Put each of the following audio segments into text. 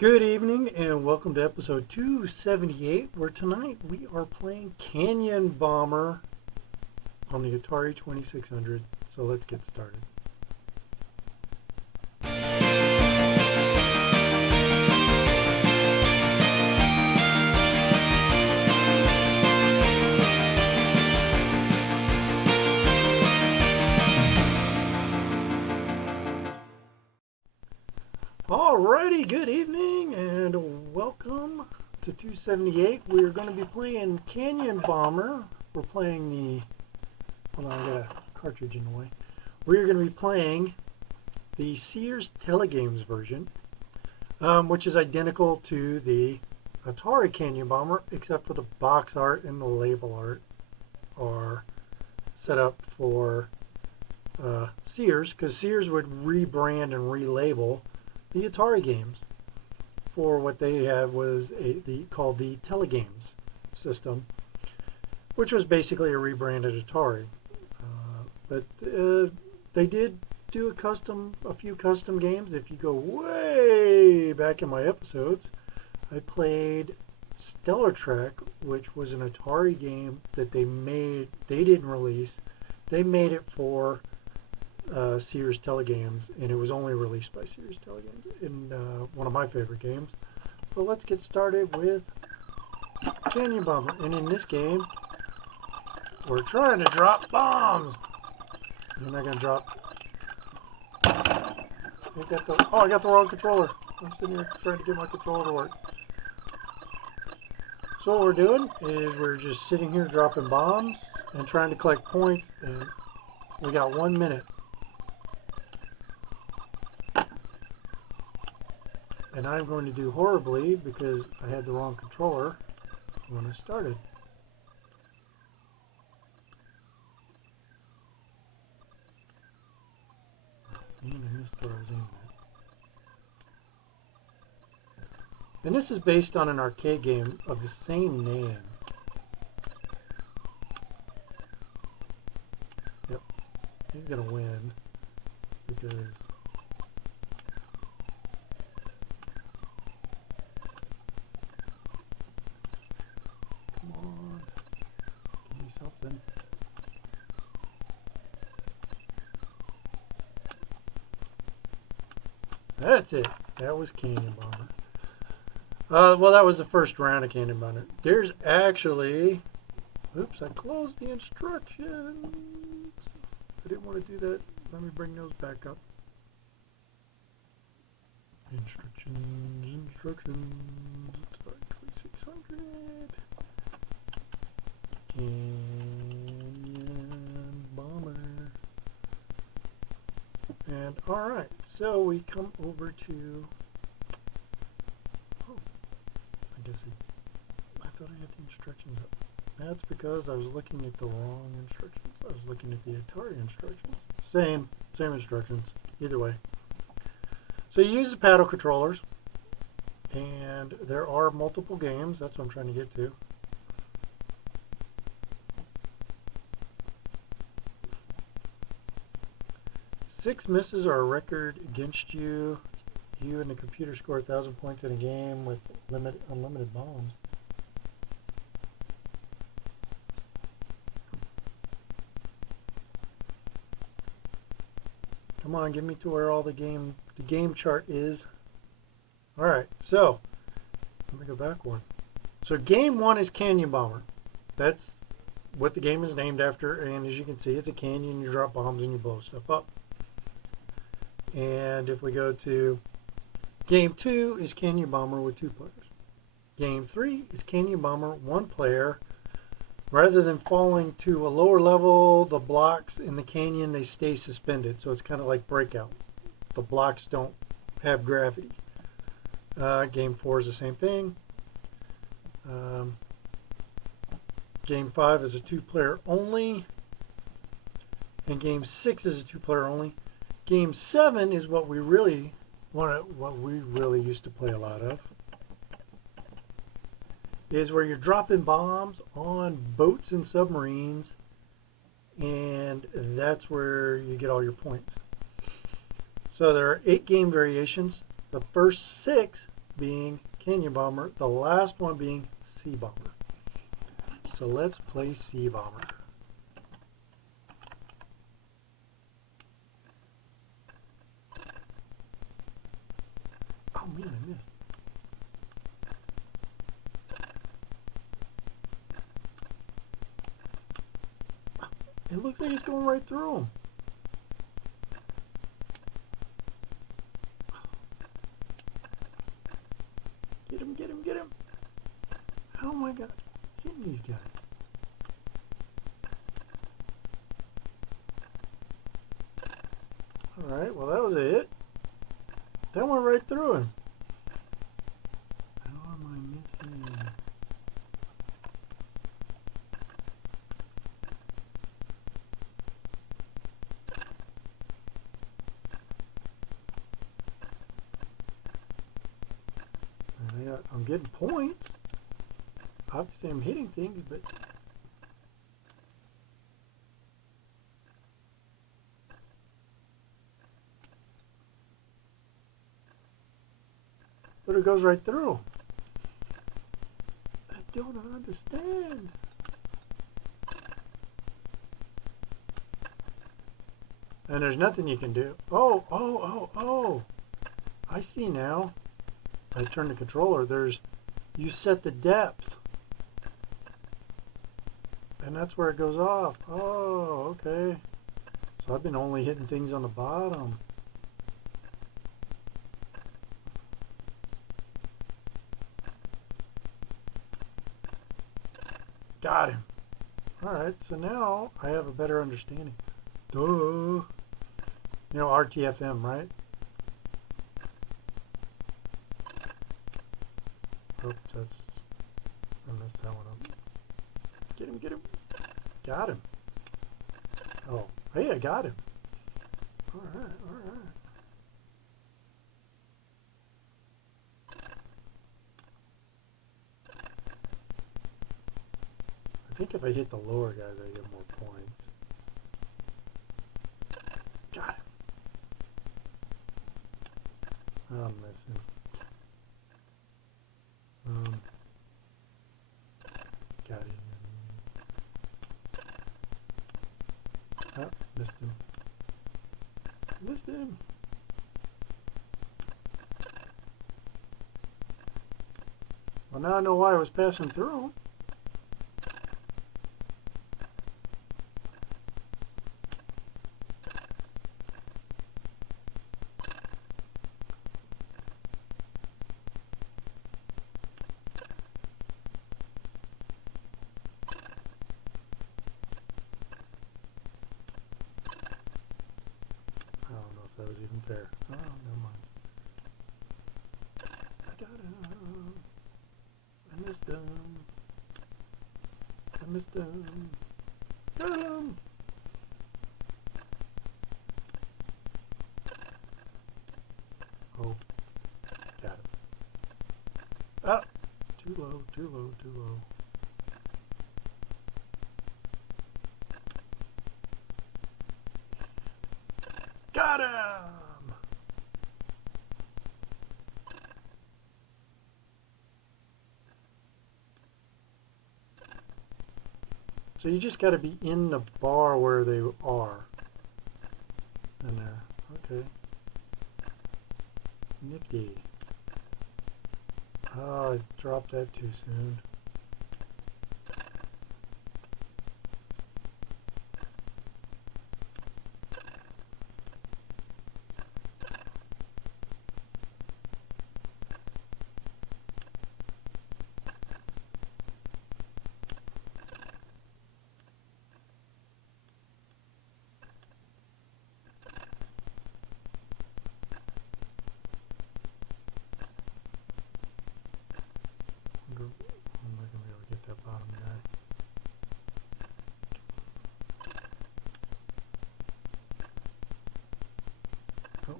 Good evening and welcome to episode 278, where tonight we are playing Canyon Bomber on the Atari 2600. So let's get started. Alrighty, good evening and welcome to 278. We're going to be playing Canyon Bomber. We're playing the... Hold on, I got a cartridge in the way. We're going to be playing the Sears Telegames version, which is identical to the Atari Canyon Bomber, except for the box art and the label art are set up for Sears, because Sears would rebrand and relabel the Atari games for what they had was called the Telegames system, which was basically a rebranded Atari. But they did do a few custom games. If you go way back in my episodes, I played Stellar Trek, which was an Atari game that they made. They didn't release. They made it for Sears Telegames, and it was only released by Sears Telegames in one of my favorite games. So let's get started with Canyon Bomber. And in this game, we're trying to drop bombs. I'm not going to drop. I got the wrong controller. I'm sitting here trying to get my controller to work. So what we're doing is we're just sitting here dropping bombs and trying to collect points, and we got 1 minute. And I'm going to do horribly because I had the wrong controller when I started. Man, I missed what I was aiming at. And this is based on an arcade game of the same name. Yep, he's going to win because... something. That's it. That was Canyon Bomber. Well, that was the first round of Canyon Bomber. There's actually... Oops, I closed the instructions. I didn't want to do that. Let me bring those back up. Instructions. Atari 2600. Canyon Bomber. And alright, so we come over to... Oh, I guess I thought I had the instructions up. That's because I was looking at the wrong instructions. I was looking at the Atari instructions. Same instructions, either way. So you use the paddle controllers, and there are multiple games. That's what I'm trying to get to. Six misses are a record against you. You and the computer score 1,000 points in a game with unlimited bombs. Come on, get me to where all the game chart is. Alright, so let me go back one. So game one is Canyon Bomber. That's what the game is named after, and as you can see, it's a canyon. You drop bombs and you blow stuff up. And if we go to game 2 is Canyon Bomber with 2 players. Game 3 is Canyon Bomber 1 player. Rather than falling to a lower level, the blocks in the canyon, they stay suspended. So it's kind of like Breakout. The blocks don't have gravity. Game 4 is the same thing. Game 5 is a 2-player only. And game 6 is a 2-player only. Game 7 is what we really used to play a lot of. Is where you're dropping bombs on boats and submarines, and that's where you get all your points. So there are 8 game variations. The first 6 being Canyon Bomber, the last one being Sea Bomber. So let's play Sea Bomber. Oh man, I missed. It looks like it's going right through him. Get him, get him, get him. Oh my God, hitting these guys. Alright, well that was a hit. That went right through him. How am I missing? I'm getting points. Obviously I'm hitting things, but it goes right through. I don't understand. And there's nothing you can do. Oh. I see now. I turn the controller. You set the depth. And that's where it goes off. Oh, okay. So I've been only hitting things on the bottom. Got him. Alright, so now I have a better understanding. Duh. You know RTFM, right? Oops, I messed that one up. Get him, get him. Got him. Oh, hey, I got him. Alright. I think if I hit the lower guys, I get more points. Got him. I'm missing. Got him. Oh, missed him. Missed him. Well, now I know why I was passing through. That was even fair. Oh, never mind. I got him. I missed him. I missed him. Got him. Oh, got him. Ah, too low, too low, too low. Got him! So you just got to be in the bar where they are. In there. Okay. Nifty. Oh, I dropped that too soon. I'm not going to be able to get that bottom guy. Oh.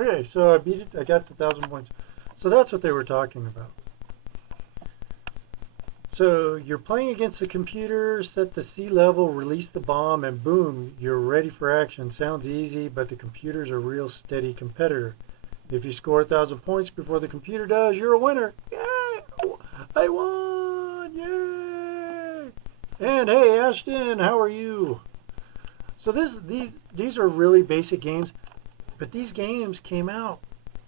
Okay, so I beat it. I got the 1,000 points. So that's what they were talking about. So you're playing against the computer, set the sea level, release the bomb, and boom, you're ready for action. Sounds easy, but the computer's a real steady competitor. If you score 1,000 points before the computer does, you're a winner. Yay! I won! Yay! And hey, Ashton, how are you? So these are really basic games, but these games came out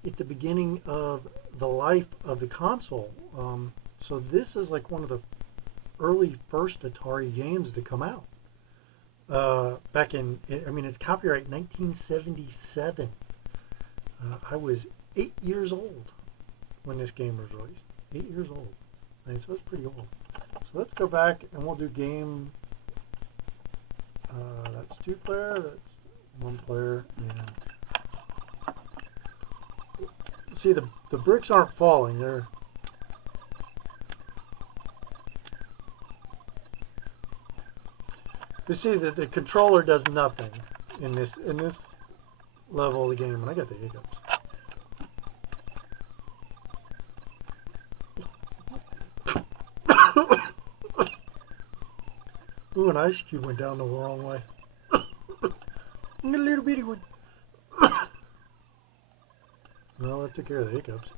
at the beginning of the life of the console. So this is like one of the early first Atari games to come out. Back in, I mean, it's copyright 1977. I was 8 years old when this game was released. 8 years old. I mean, so it's pretty old. So let's go back and we'll do game. That's 2 player, that's 1 player, and see the bricks aren't falling. They're you see that the controller does nothing in this level of the game, and I got the hiccups. Ooh, an ice cube went down the wrong way. A little bitty one. Well, that took care of the hiccups.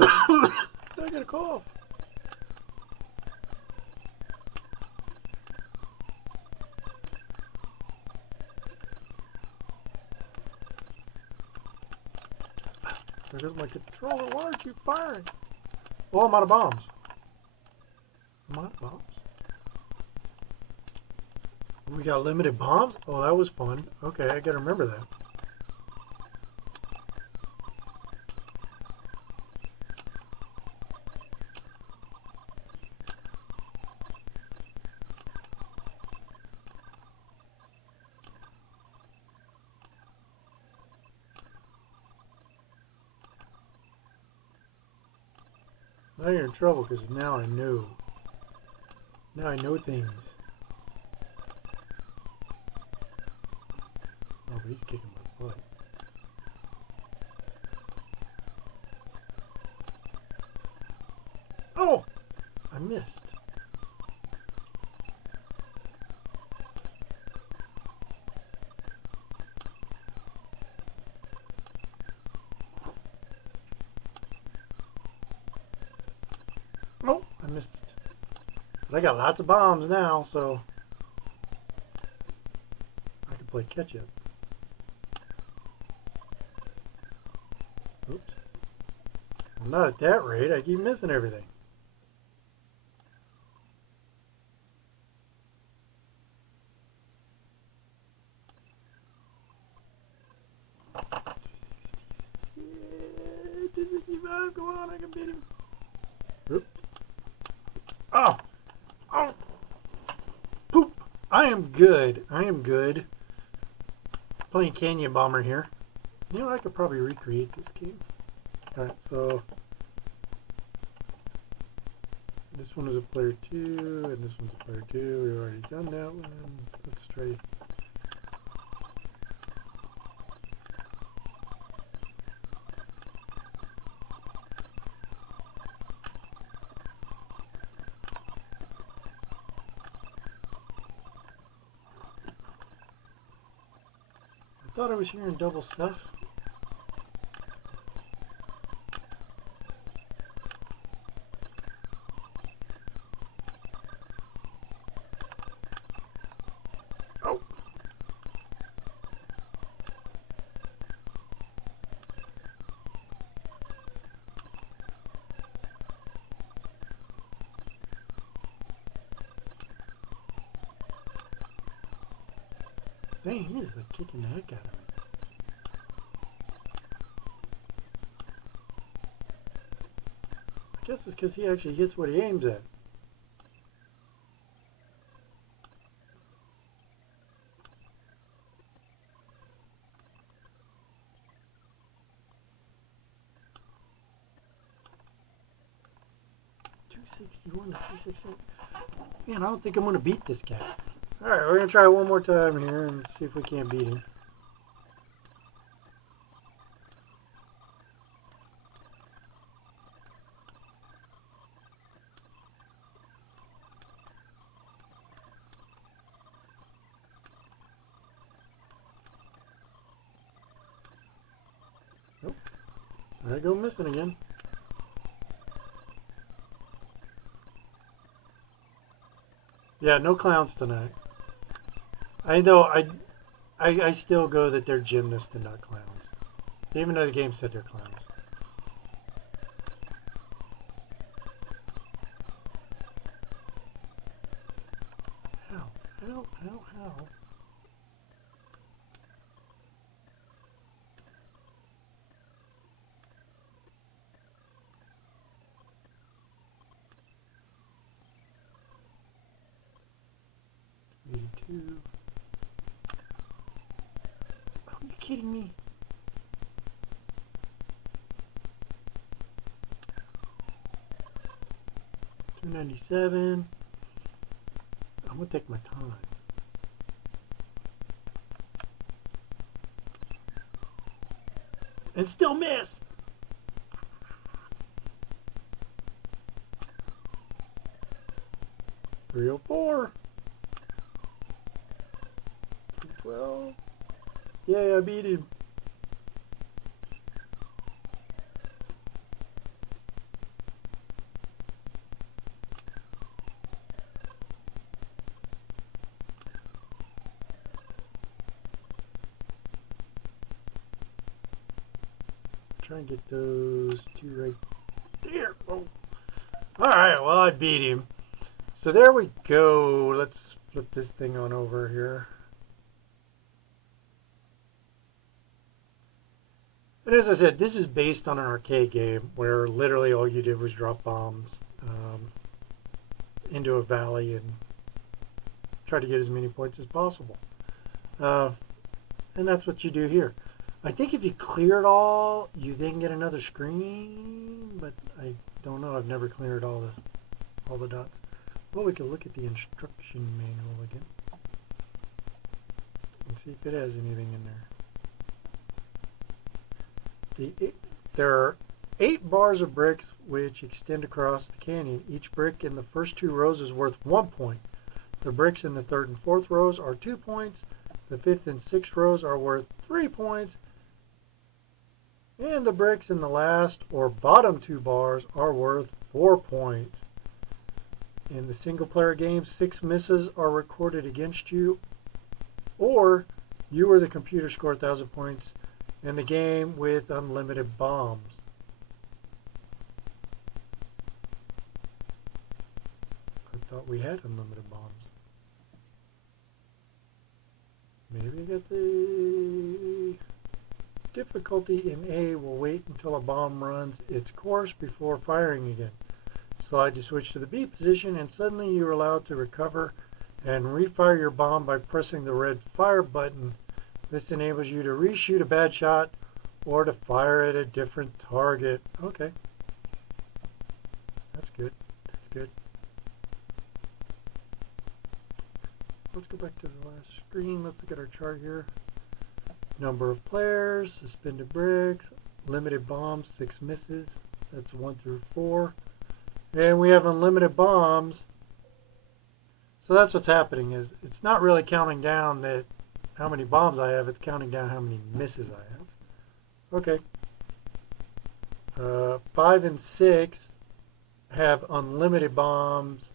I got a cough. There goes my controller. Why aren't you firing? Oh, I'm out of bombs. I'm out of bombs. We got limited bombs? Oh, that was fun. Okay, I gotta remember that. Now you're in trouble because now I know. Now I know things. Oh, but he's kicking my butt. Oh! I missed. Oh, I missed. But I got lots of bombs now, so I can play catch up. Oops. I'm not at that rate. I keep missing everything. Yeah, 265, go on, I can beat him. Oop. Oh! Oh! Poop! I am good. I am good. Playing Canyon Bomber here. You know, I could probably recreate this game. Alright, so this one is a player 2, and this one's a player 2. We've already done that one. Let's try. I thought I was hearing double stuff. Oh! Dang, he is like kicking the heck out of me. I guess it's because he actually hits what he aims at. $261 to $368. Man, I don't think I'm going to beat this guy. Alright, we're going to try one more time here and see if we can't beat him. I go missing again. Yeah, no clowns tonight. I know. I still go that they're gymnasts and not clowns. Even though the game said they're clowns. How? How? 82. Are you kidding me? $2.97. I'm gonna take my time. And still miss. $304. $212. Yeah, I beat him. Try and get those two right there. Oh. All right, well, I beat him. So there we go. Let's flip this thing on over here. And as I said, this is based on an arcade game where literally all you did was drop bombs into a valley and try to get as many points as possible. And that's what you do here. I think if you clear it all, you then get another screen, but I don't know. I've never cleared all the dots. Well, we can look at the instruction manual again and see if it has anything in there. There are 8 bars of bricks which extend across the canyon. Each brick in the first 2 rows is worth 1 point. The bricks in the 3rd and 4th rows are 2 points. The 5th and 6th rows are worth 3 points. And the bricks in the last or bottom 2 bars are worth 4 points. In the single player game, 6 misses are recorded against you, or you or the computer score 1,000 points in the game with unlimited bombs. I thought we had unlimited bombs. Maybe I got the difficulty in A will wait until a bomb runs its course before firing again. Slide to switch to the B position and suddenly you are allowed to recover and refire your bomb by pressing the red fire button. This enables you to reshoot a bad shot or to fire at a different target. Okay. That's good. That's good. Let's go back to the last screen. Let's look at our chart here. Number of players, suspended bricks, limited bombs, 6 misses. That's 1 through 4. And we have unlimited bombs. So that's what's happening, is it's not really counting down that how many bombs I have, it's counting down how many misses I have. Okay. 5 and 6 have unlimited bombs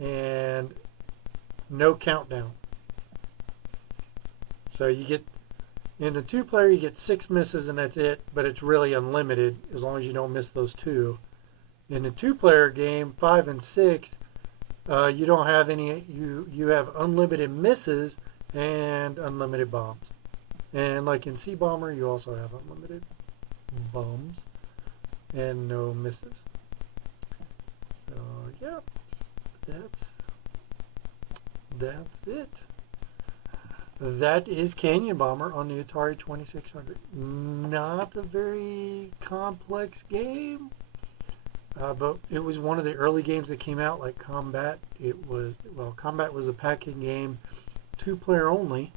and no countdown. So you get, in the 2-player, you get 6 misses and that's it, but it's really unlimited as long as you don't miss those 2. In the 2-player game, 5 and 6, you don't have any. You have unlimited misses and unlimited bombs. And like in Sea Bomber, you also have unlimited bombs and no misses. So yeah, that's it. That is Canyon Bomber on the Atari 2600. Not a very complex game. But it was one of the early games that came out, like Combat. Combat was a packing game, 2-player only.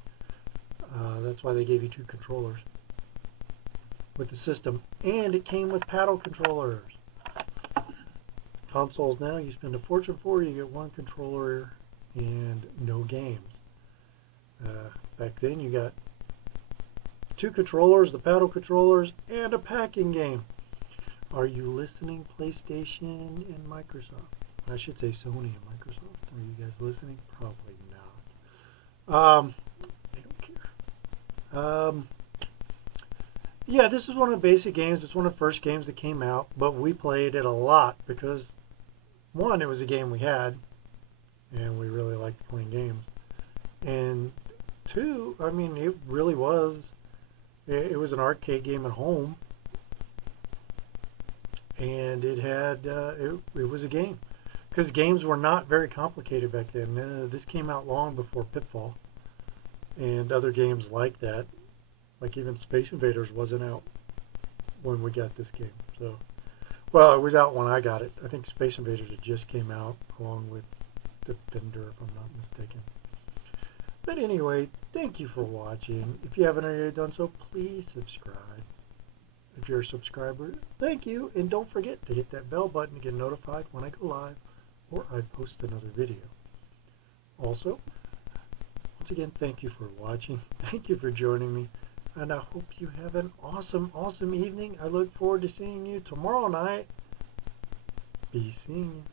That's why they gave you 2 controllers with the system. And it came with paddle controllers. Consoles now, you spend a fortune for, you get 1 controller and no games. Back then you got 2 controllers, the paddle controllers, and a packing game. Are you listening, PlayStation and Microsoft? I should say Sony and Microsoft. Are you guys listening? Probably not. I don't care. Yeah, this is one of the basic games. It's one of the first games that came out, but we played it a lot because, one, it was a game we had, and we really liked playing games. And two, I mean, it really was. It was an arcade game at home, and it had it was a game because games were not very complicated back then. This came out long before Pitfall and other games like that. Like even Space Invaders wasn't out when we got this game. So, well, it was out when I got it. I think Space Invaders had just came out along with Defender, if I'm not mistaken. But anyway, thank you for watching. If you haven't already done so, please subscribe. If you're a subscriber, thank you. And don't forget to hit that bell button to get notified when I go live or I post another video. Also, once again, thank you for watching. Thank you for joining me. And I hope you have an awesome, awesome evening. I look forward to seeing you tomorrow night. Be seeing you.